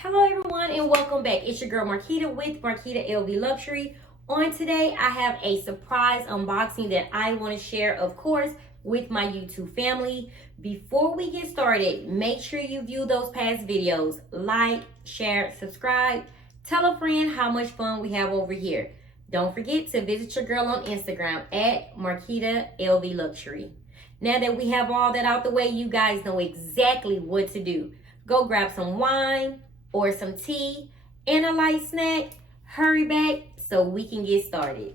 Hello everyone and welcome back. It's your girl Marquita with Marquitalvluxury. On today I have a surprise unboxing that I want to share, of course, with my YouTube family. Before we get started, make sure you view those past videos. Like, share, subscribe. Tell a friend how much fun we have over here. Don't forget to visit your girl on Instagram at Marquitalvluxury. Now that we have all that out the way, you guys know exactly what to do. Go grab some wine or some tea and a light snack. Hurry back so we can get started.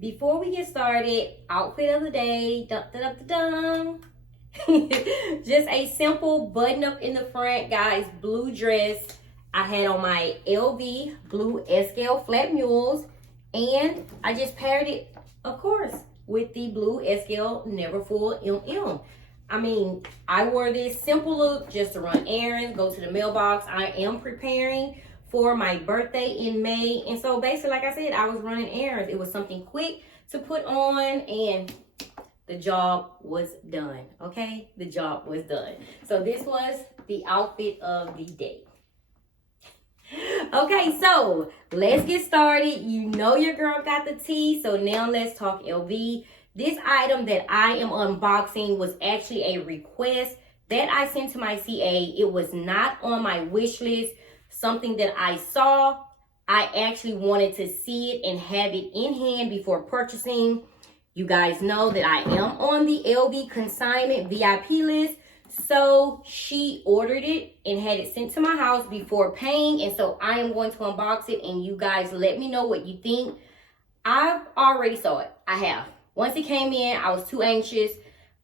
Before we get started, outfit of the day, dun, dun, dun, dun, dun. Just a simple button up in the front, guys, blue dress. I had on my LV blue SL flat mules, and I just paired it, of course, with the blue SL Neverfull MM. I mean, I wore this simple look just to run errands, go to the mailbox. I am preparing for my birthday in May, and so basically, like I said, I was running errands. It was something quick to put on, and the job was done, okay? The job was done. So this was the outfit of the day. Okay, so let's get started. You know your girl got the tea, so now let's talk LV. This item that I am unboxing was actually a request that I sent to my CA. It was not on my wish list, something that I saw. I actually wanted to see it and have it in hand before purchasing. You guys know that I am on the LV consignment VIP list. So she ordered it and had it sent to my house before paying. And so I am going to unbox it and you guys let me know what you think. I've already saw it. I have. Once it came in, I was too anxious.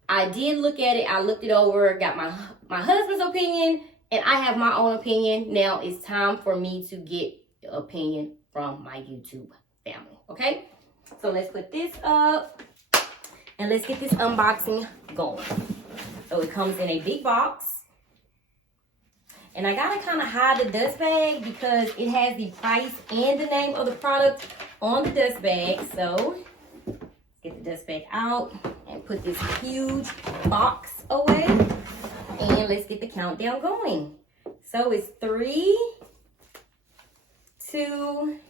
I did look at it. I looked it over, got my husband's opinion, and I have my own opinion. Now it's time for me to get the opinion from my YouTube family. Okay? So let's put this up and let's get this unboxing going. So it comes in a big box. And I gotta kind of hide the dust bag because it has the price and the name of the product on the dust bag. So let's get the dust bag out and put this huge box away. And let's get the countdown going. So it's 3, 2,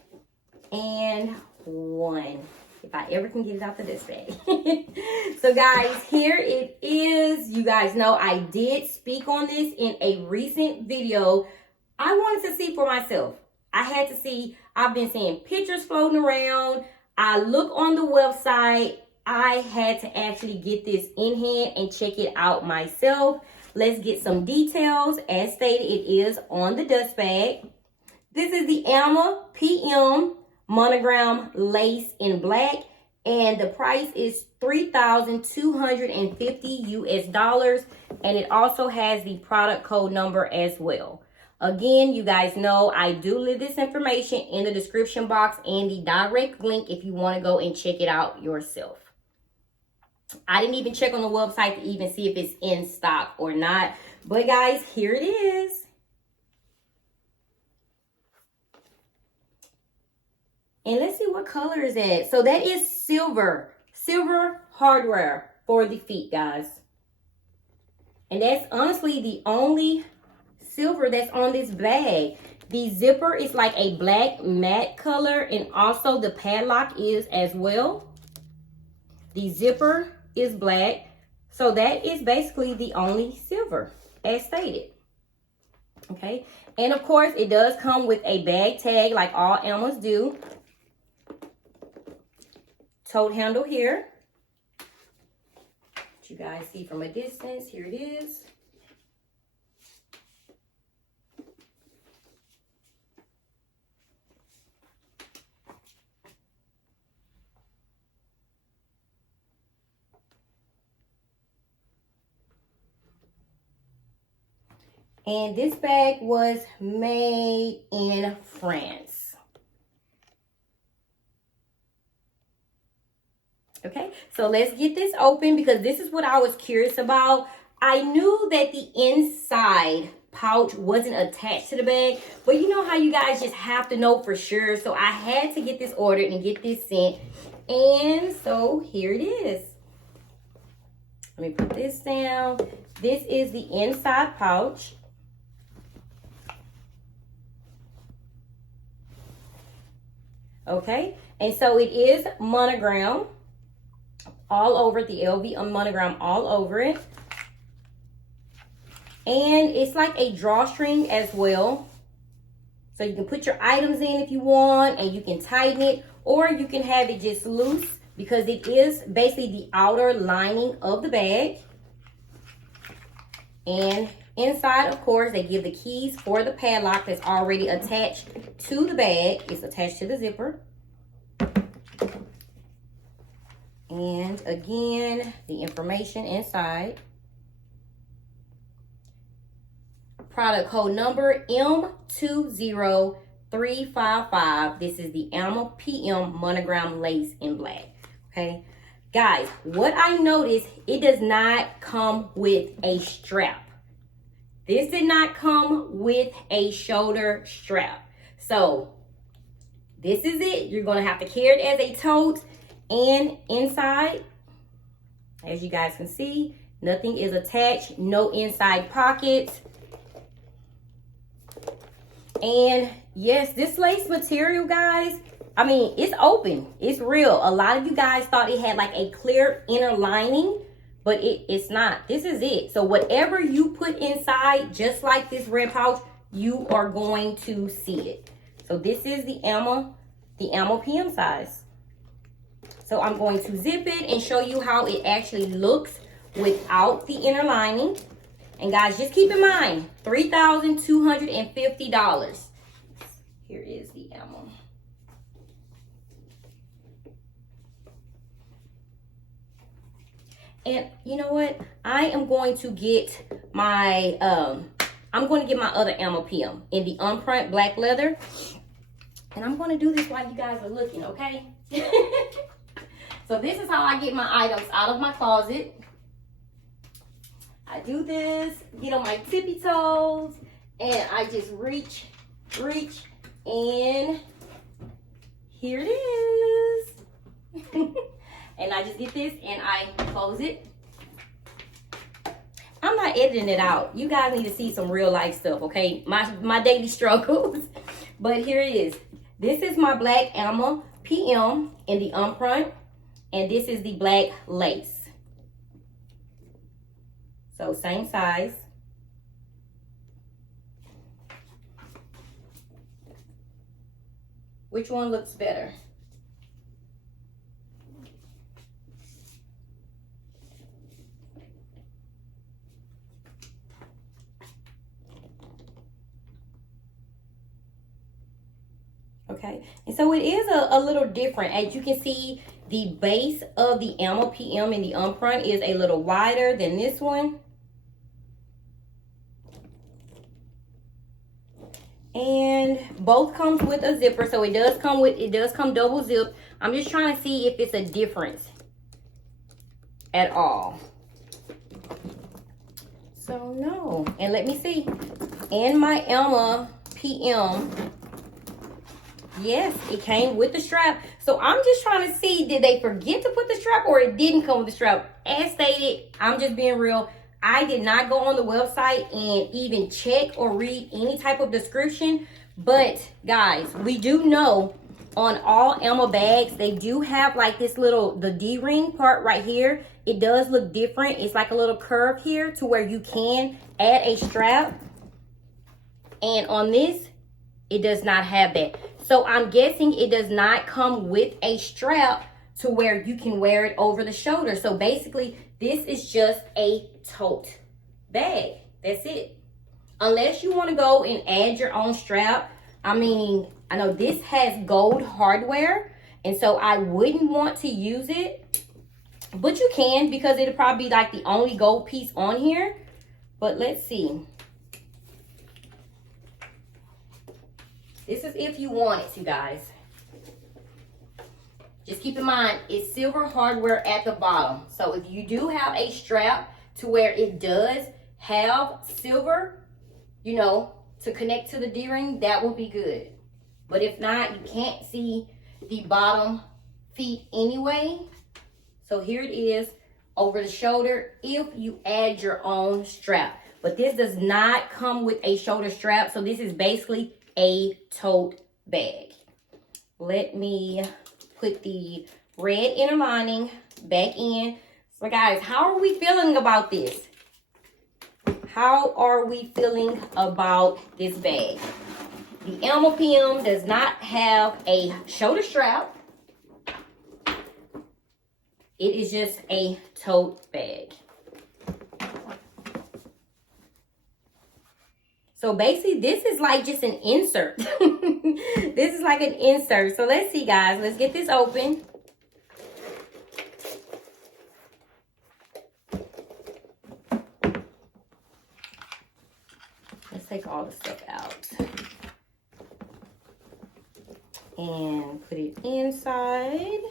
and 1. If I ever can get it out the dust bag. So guys, here it is. You guys know I did speak on this in a recent video. I wanted to see for myself. I had to see. I've been seeing pictures floating around. I look on the website. I had to actually get this in hand and check it out myself. Let's get some details. As stated, it is on the dust bag. This is the Alma PM monogram lace in black, and the price is $3,250 US, and it also has the product code number as well. Again, you guys know I do leave this information in the description box and the direct link if you want to go and check it out yourself. I didn't even check on the website to even see if it's in stock or not, but guys, here it is. And let's see what color is that. So that is silver. Silver hardware for the feet, guys. And that's honestly the only silver that's on this bag. The zipper is like a black matte color, and also the padlock is as well. The zipper is black. So that is basically the only silver as stated. Okay. And of course, it does come with a bag tag like all Almas do. Tote handle here. What you guys see from a distance. Here it is. And this bag was made in France. Okay, so let's get this open because this is what I was curious about. I knew that the inside pouch wasn't attached to the bag. But you know how you guys just have to know for sure. So I had to get this ordered and get this sent. And so here it is. Let me put this down. This is the inside pouch. Okay, and so it is monogram all over, the LV monogram all over it. And it's like a drawstring as well. So you can put your items in if you want, and you can tighten it, or you can have it just loose because it is basically the outer lining of the bag. And inside, of course, they give the keys for the padlock that's already attached to the bag. It's attached to the zipper. And again, the information inside. Product code number M20355. This is the Alma PM monogram lace in black. Okay. Guys, what I noticed, it does not come with a strap. This did not come with a shoulder strap. So this is it. You're going to have to carry it as a tote. And inside, as you guys can see, nothing is attached. No inside pockets. And yes, this lace material, guys, I mean, it's open. It's real. A lot of you guys thought it had like a clear inner lining, but it's not. This is it. So whatever you put inside, just like this red pouch, you are going to see it. So this is the Alma PM size. So I'm going to zip it and show you how it actually looks without the inner lining. And guys, just keep in mind, $3,250. Here is the Alma. And you know what? I am going to get my, I'm going to get my other Alma PM in the unprint black leather. And I'm going to do this while you guys are looking, okay? So this is how I get my items out of my closet. I do this, get on my tippy toes, and I just reach, and here it is. And I just get this and I close it. I'm not editing it out. You guys need to see some real life stuff, okay? My daily struggles. But here it is. This is my black Alma PM in the unprint, and this is the black lace. So same size. Which one looks better? Okay, and so it is a little different. As you can see, the base of the Alma PM in the unprint is a little wider than this one. And both comes with a zipper, so it does come double zip. I'm just trying to see if it's a difference at all. So no, and let me see. In my Alma PM, yes, it came with the strap. So I'm just trying to see, did they forget to put the strap or it didn't come with the strap? As stated, I'm just being real. I did not go on the website and even check or read any type of description. But guys, we do know on all Alma bags, they do have like this little, the D-ring part right here. It does look different. It's like a little curve here to where you can add a strap. And on this, it does not have that. So I'm guessing it does not come with a strap to where you can wear it over the shoulder. So basically, this is just a tote bag. That's it. Unless you want to go and add your own strap. I mean, I know this has gold hardware, and so I wouldn't want to use it. But you can, because it'll probably be like the only gold piece on here. But let's see. This is if you want it, you guys. Just keep in mind, it's silver hardware at the bottom. So if you do have a strap to where it does have silver you know, to connect to the D-ring, that would be good. But if not, you can't see the bottom feet anyway. So here it is over the shoulder if you add your own strap. But this does not come with a shoulder strap. So this is basically a tote bag. Let me put the red inner lining back in. So guys, how are we feeling about this? How are we feeling about this bag? The Alma PM does not have a shoulder strap. It is just a tote bag. So basically, this is like just an insert. This is like an insert. So let's see, guys. Let's get this open. Let's take all the stuff out. And put it inside.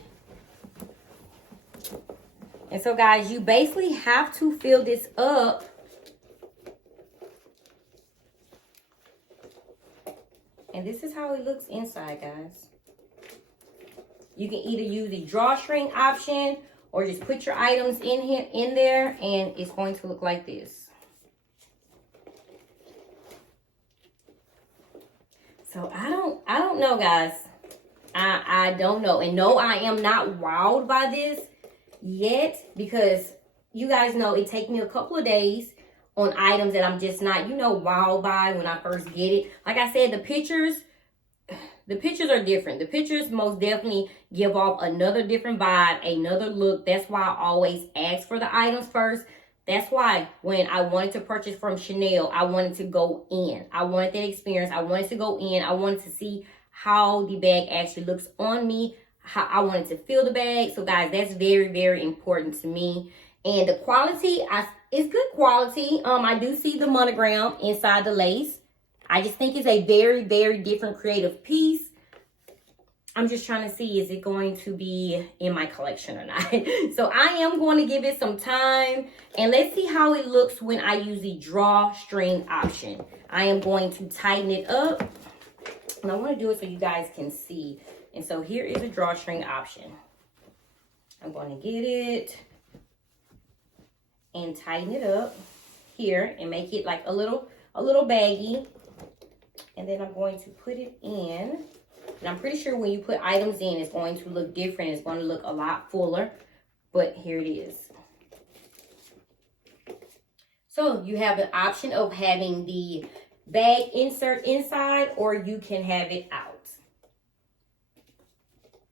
And so guys, you basically have to fill this up. And this is how it looks inside, guys. You can either use the drawstring option or just put your items in there, and it's going to look like this. So I don't know, guys. I don't know. And no, I am not wowed by this yet, because you guys know it takes me a couple of days on items that I'm just not, you know, wowed by when I first get it. Like I said, the pictures are different. The pictures most definitely give off another different vibe, another look. That's why I always ask for the items first. That's why when I wanted to purchase from Chanel, I wanted to go in. I wanted that experience. I wanted to go in. I wanted to see how the bag actually looks on me, how I wanted to feel the bag. So guys, that's very, very important to me. And the quality, it's good quality. I do see the monogram inside the lace. I just think it's a very, very different creative piece. I'm just trying to see, is it going to be in my collection or not? So I am going to give it some time. And let's see how it looks when I use the drawstring option. I am going to tighten it up. And I want to do it so you guys can see. And so here is a drawstring option. I'm going to get it and tighten it up here and make it like a little baggy. And then I'm going to put it in. And I'm pretty sure when you put items in, it's going to look different. It's going to look a lot fuller. But here it is. So you have the option of having the bag insert inside, or you can have it out.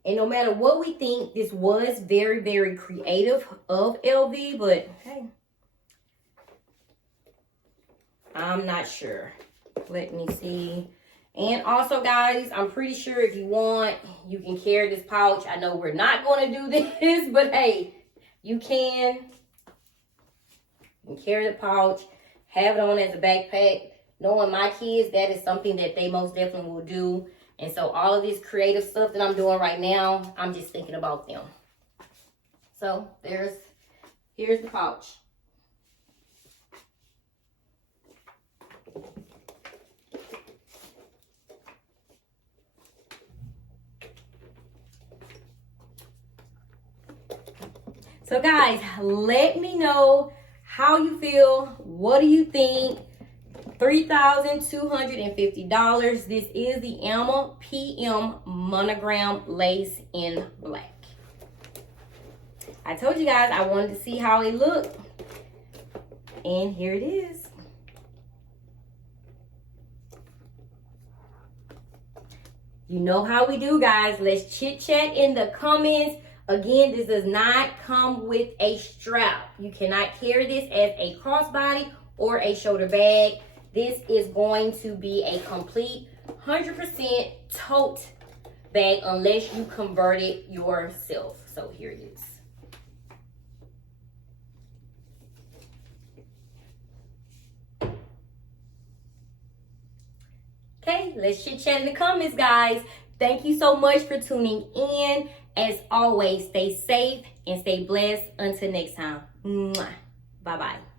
And no matter what we think, this was very, very creative of LV, but hey, I'm not sure. Let me see. And also, guys, I'm pretty sure if you want, you can carry this pouch. I know we're not going to do this, but hey, you can. You can carry the pouch, have it on as a backpack. Knowing my kids, that is something that they most definitely will do. And so all of this creative stuff that I'm doing right now, I'm just thinking about them. So here's the pouch. So guys, let me know how you feel. What do you think? $3,250. This is the Alma PM monogram lace in black. I told you guys I wanted to see how it looked. And here it is. You know how we do, guys. Let's chit chat in the comments. Again, this does not come with a strap. You cannot carry this as a crossbody or a shoulder bag. This is going to be a complete 100% tote bag unless you convert it yourself. So here it is. Okay, let's chit chat in the comments, guys. Thank you so much for tuning in. As always, stay safe and stay blessed. Until next time. Bye-bye.